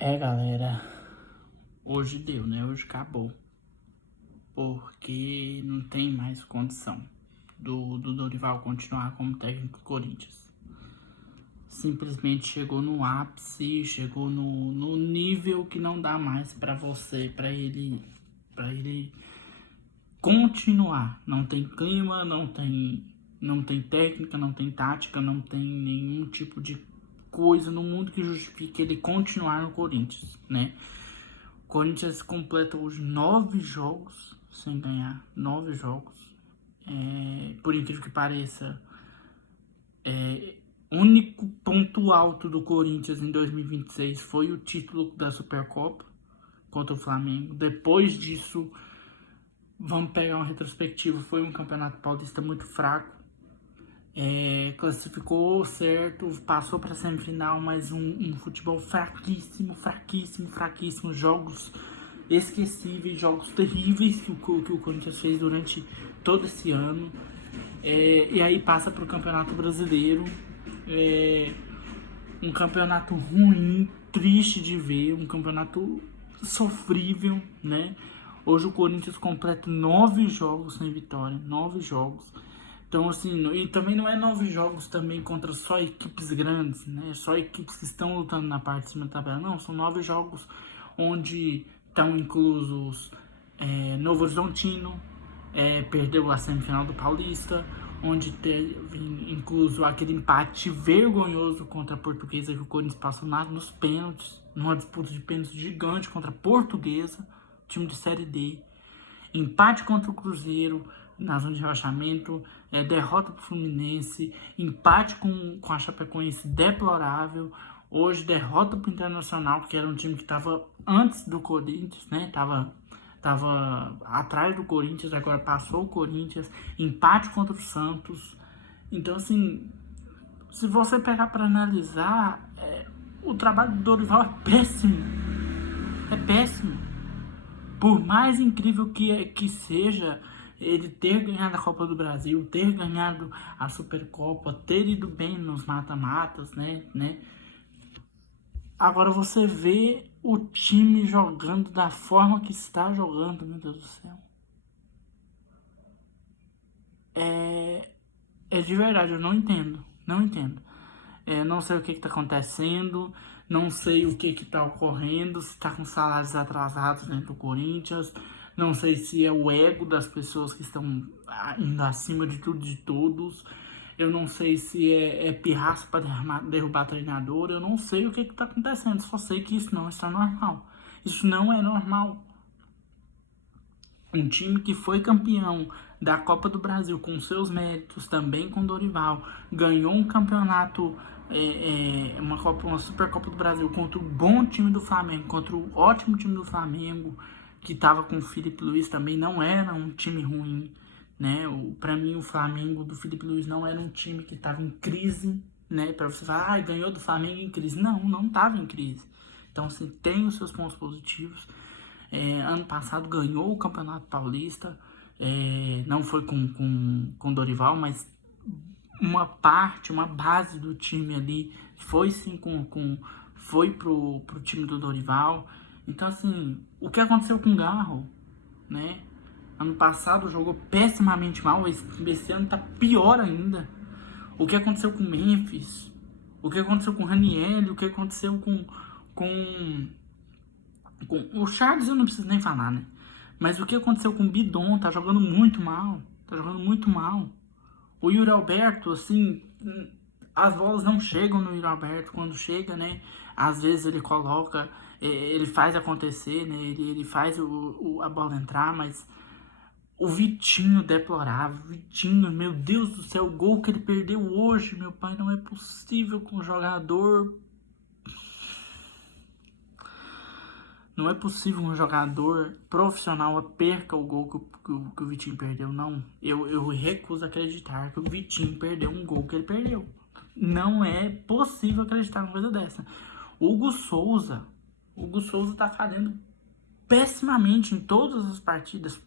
Galera, hoje deu, né? Hoje acabou. Porque não tem mais condição do Dorival continuar como técnico do Corinthians. Simplesmente chegou no ápice, chegou no nível que não dá mais pra ele continuar. Não tem clima, não tem técnica, não tem tática, não tem nenhum tipo de coisa no mundo que justifique ele continuar no Corinthians, né? O Corinthians completa hoje 9 jogos sem ganhar. 9 jogos. Por incrível que pareça, o único ponto alto do Corinthians em 2026 foi o título da Supercopa contra o Flamengo. Depois disso, vamos pegar uma retrospectiva, foi um campeonato paulista muito fraco. Classificou certo, passou para a semifinal, mas um futebol fraquíssimo, jogos esquecíveis, jogos terríveis que o Corinthians fez durante todo esse ano. E aí passa para o Campeonato Brasileiro, um campeonato ruim, triste de ver, um campeonato sofrível, né? Hoje o Corinthians completa 9 jogos sem vitória, 9 jogos. Então, assim, e também não é 9 jogos também contra só equipes grandes, né? Só equipes que estão lutando na parte de cima da tabela. Não, são 9 jogos onde estão inclusos Novo Horizontino, perdeu a semifinal do Paulista, onde teve incluso aquele empate vergonhoso contra a Portuguesa que o Corinthians passou nos pênaltis, numa disputa de pênaltis gigante contra a Portuguesa, time de Série D. Empate contra o Cruzeiro na zona de rebaixamento, derrota para o Fluminense, empate com a Chapecoense deplorável, hoje derrota para o Internacional, que era um time que estava antes do Corinthians, né? Tava atrás do Corinthians, agora passou o Corinthians, empate contra o Santos. Então, assim, se você pegar para analisar, o trabalho do Dorival é péssimo. É péssimo. Por mais incrível que seja ele ter ganhado a Copa do Brasil, ter ganhado a Supercopa, ter ido bem nos mata-matas, né? Agora você vê o time jogando da forma que está jogando, meu Deus do céu. É de verdade, eu não entendo. Não entendo. Não sei o que está acontecendo, não sei o que está ocorrendo, se está com salários atrasados dentro do Corinthians, não sei se é o ego das pessoas que estão indo acima de tudo e de todos, eu não sei se é pirraça para derrubar treinador, eu não sei o que está acontecendo, só sei que isso não está normal. Isso não é normal. Um time que foi campeão da Copa do Brasil com seus méritos, também com Dorival, ganhou um campeonato, uma Supercopa do Brasil contra o bom time do Flamengo, contra o ótimo time do Flamengo, que estava com o Felipe Luiz, também não era um time ruim, né? Para mim o Flamengo do Felipe Luiz não era um time que estava em crise, né? Para você falar, ganhou do Flamengo em crise. Não estava em crise. Então, assim, tem os seus pontos positivos. Ano passado ganhou o Campeonato Paulista, não foi com Dorival, mas uma base do time ali foi sim foi pro time do Dorival. Então, assim, o que aconteceu com o Garro, né? Ano passado jogou pessimamente mal, esse ano tá pior ainda. O que aconteceu com o Memphis, o que aconteceu com o Ranieri, o que aconteceu com o Charles eu não preciso nem falar, né? Mas o que aconteceu com o Bidon? Tá jogando muito mal. O Yuri Alberto, assim, as bolas não chegam no Yuri Alberto. Quando chega, né? Às vezes ele coloca, ele faz acontecer, né? Ele faz a bola entrar, mas o Vitinho deplorável. Vitinho, meu Deus do céu, o gol que ele perdeu hoje, meu pai, não é possível com um jogador. Não é possível um jogador profissional perca o gol que o Vitinho perdeu, não. Eu recuso acreditar que o Vitinho perdeu um gol que ele perdeu. Não é possível acreditar numa coisa dessa. Hugo Souza tá falhando pessimamente em todas as partidas.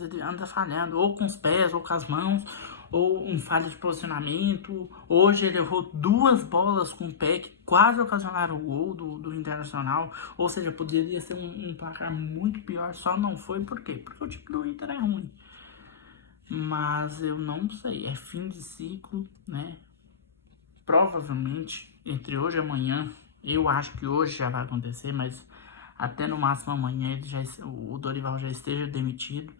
Ele anda falhando, ou com os pés, ou com as mãos, ou um falha de posicionamento. Hoje ele errou 2 bolas com o pé que quase ocasionaram o gol do Internacional. Ou seja, poderia ser um placar muito pior, só não foi. Por quê? Porque o time do Inter é ruim. Mas eu não sei, é fim de ciclo, né? Provavelmente, entre hoje e amanhã, eu acho que hoje já vai acontecer, mas até no máximo amanhã o Dorival já esteja demitido,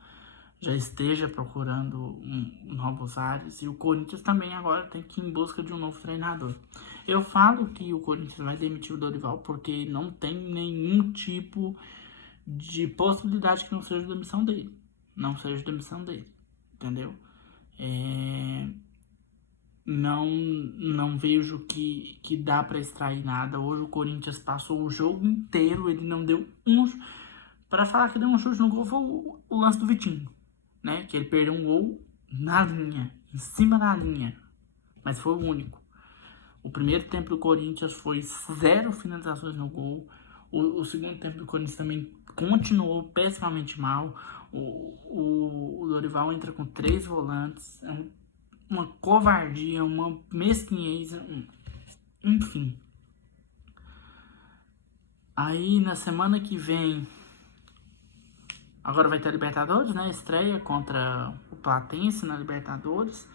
já esteja procurando novos ares, e o Corinthians também agora tem que ir em busca de um novo treinador. Eu falo que o Corinthians vai demitir o Dorival porque não tem nenhum tipo de possibilidade que não seja demissão dele. Não seja demissão dele, entendeu? Não vejo que dá para extrair nada. Hoje o Corinthians passou o jogo inteiro, ele não deu um. Para falar que deu um chute no gol foi o lance do Vitinho, né? Que ele perdeu um gol na linha, em cima da linha, mas foi o único. O primeiro tempo do Corinthians foi 0 finalizações no gol. O segundo tempo do Corinthians também continuou pessimamente mal. O Dorival entra com 3 volantes. É uma covardia, uma mesquinhez, enfim. Aí na semana que vem, agora vai ter a Libertadores, né? Estreia contra o Platense na Libertadores.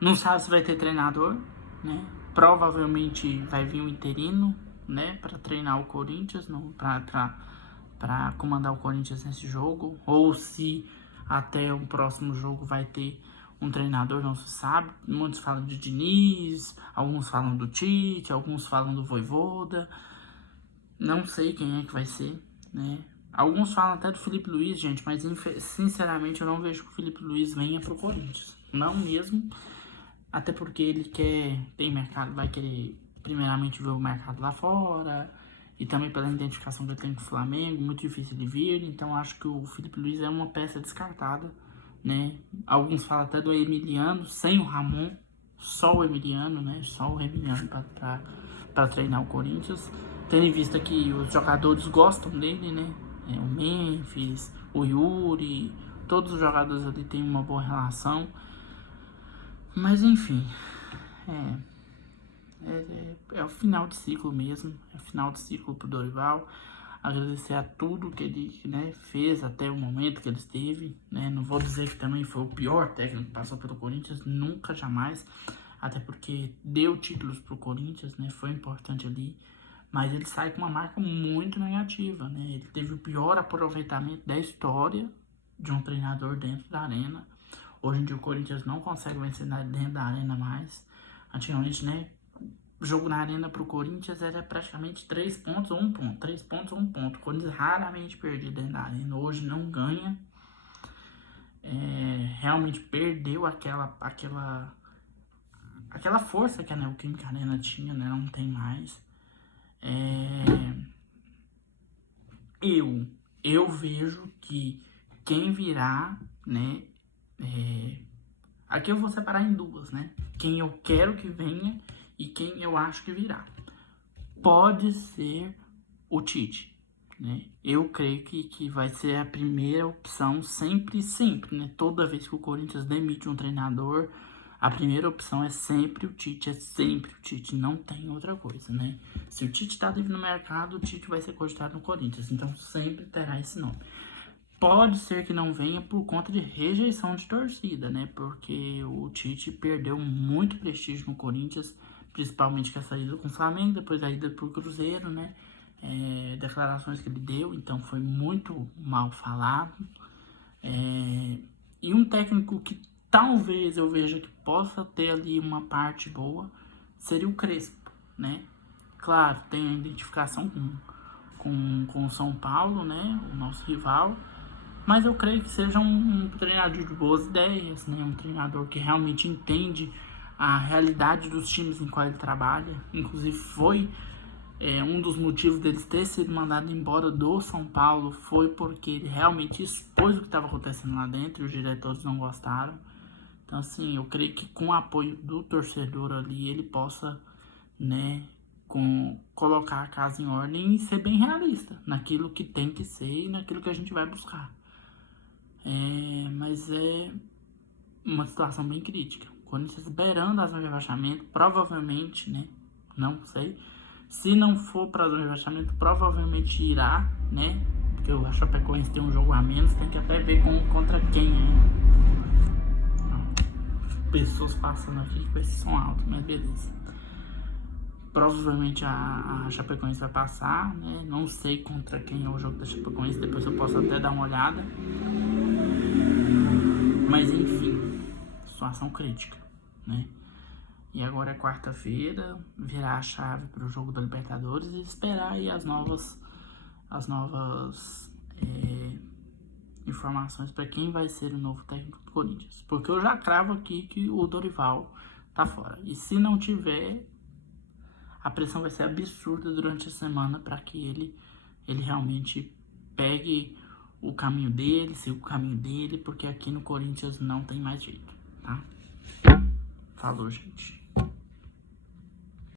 Não sabe se vai ter treinador, né? Provavelmente vai vir um interino, né? Para treinar o Corinthians, para comandar o Corinthians nesse jogo. Ou se até o próximo jogo vai ter um treinador, não se sabe. Muitos falam de Diniz, alguns falam do Tite, alguns falam do Vojvoda. Não sei quem é que vai ser, né? Alguns falam até do Felipe Luiz, gente, mas sinceramente eu não vejo que o Felipe Luiz venha pro Corinthians. Não mesmo, até porque ele tem mercado, vai querer primeiramente ver o mercado lá fora, e também pela identificação que ele tem com o Flamengo, muito difícil de vir, então acho que o Felipe Luiz é uma peça descartada, né? Alguns falam até do Emiliano, sem o Ramon, só o Emiliano, né? Só o Emiliano para treinar o Corinthians, tendo em vista que os jogadores gostam dele, né? O Memphis, o Yuri, todos os jogadores ali têm uma boa relação, mas enfim, é o final de ciclo mesmo, é o final de ciclo pro Dorival. Agradecer a tudo que ele, né, fez até o momento que ele esteve, né? Não vou dizer que também foi o pior técnico que passou pelo Corinthians, nunca, jamais, até porque deu títulos pro Corinthians, né? Foi importante ali, mas ele sai com uma marca muito negativa, né? Ele teve o pior aproveitamento da história de um treinador dentro da arena. Hoje em dia o Corinthians não consegue vencer dentro da arena mais. Antigamente, né? O jogo na arena pro Corinthians era praticamente 3 pontos ou 1 ponto. 3 pontos ou 1 ponto. O Corinthians raramente perdia dentro da arena. Hoje não ganha. Realmente perdeu aquela força que a Neoquímica Arena tinha, né? Não tem mais. Eu vejo que quem virá, né? Aqui eu vou separar em duas, né? Quem eu quero que venha e quem eu acho que virá. Pode ser o Tite, né? Eu creio que vai ser a primeira opção sempre, né? Toda vez que o Corinthians demite um treinador, a primeira opção é sempre o Tite, não tem outra coisa, né? Se o Tite tá livre no mercado, o Tite vai ser cogitado no Corinthians, então sempre terá esse nome. Pode ser que não venha por conta de rejeição de torcida, né? Porque o Tite perdeu muito prestígio no Corinthians, principalmente com a saída com o Flamengo, depois a ida pro Cruzeiro, né? Declarações que ele deu, então foi muito mal falado. E um técnico que talvez eu veja que possa ter ali uma parte boa seria o Crespo, né? Claro, tem a identificação com o São Paulo, né? O nosso rival. Mas eu creio que seja um treinador de boas ideias, né? Um treinador que realmente entende a realidade dos times em qual ele trabalha. Inclusive foi um dos motivos deles ter sido mandado embora do São Paulo, foi porque ele realmente expôs o que estava acontecendo lá dentro e os diretores não gostaram. Então assim, eu creio que com o apoio do torcedor ali, ele possa, né, colocar a casa em ordem e ser bem realista naquilo que tem que ser e naquilo que a gente vai buscar. Mas uma situação bem crítica. O Corinthians beirando a zona de rebaixamento, provavelmente, né? Não sei. Se não for para a zona de rebaixamento, provavelmente irá, né? Porque o Chapecoense tem um jogo a menos, tem que até ver contra quem, né? Pessoas passando aqui com esse som alto, mas beleza. Provavelmente a Chapecoense vai passar, né? Não sei contra quem é o jogo da Chapecoense, depois eu posso até dar uma olhada. Mas enfim, situação crítica, né? E agora é quarta-feira, virar a chave para o jogo da Libertadores e esperar aí as novas informações para quem vai ser o novo técnico do Corinthians. Porque eu já cravo aqui que o Dorival tá fora. E se não tiver, a pressão vai ser absurda durante a semana para que ele realmente pegue o caminho dele, siga o caminho dele, porque aqui no Corinthians não tem mais jeito, tá? Falou, gente.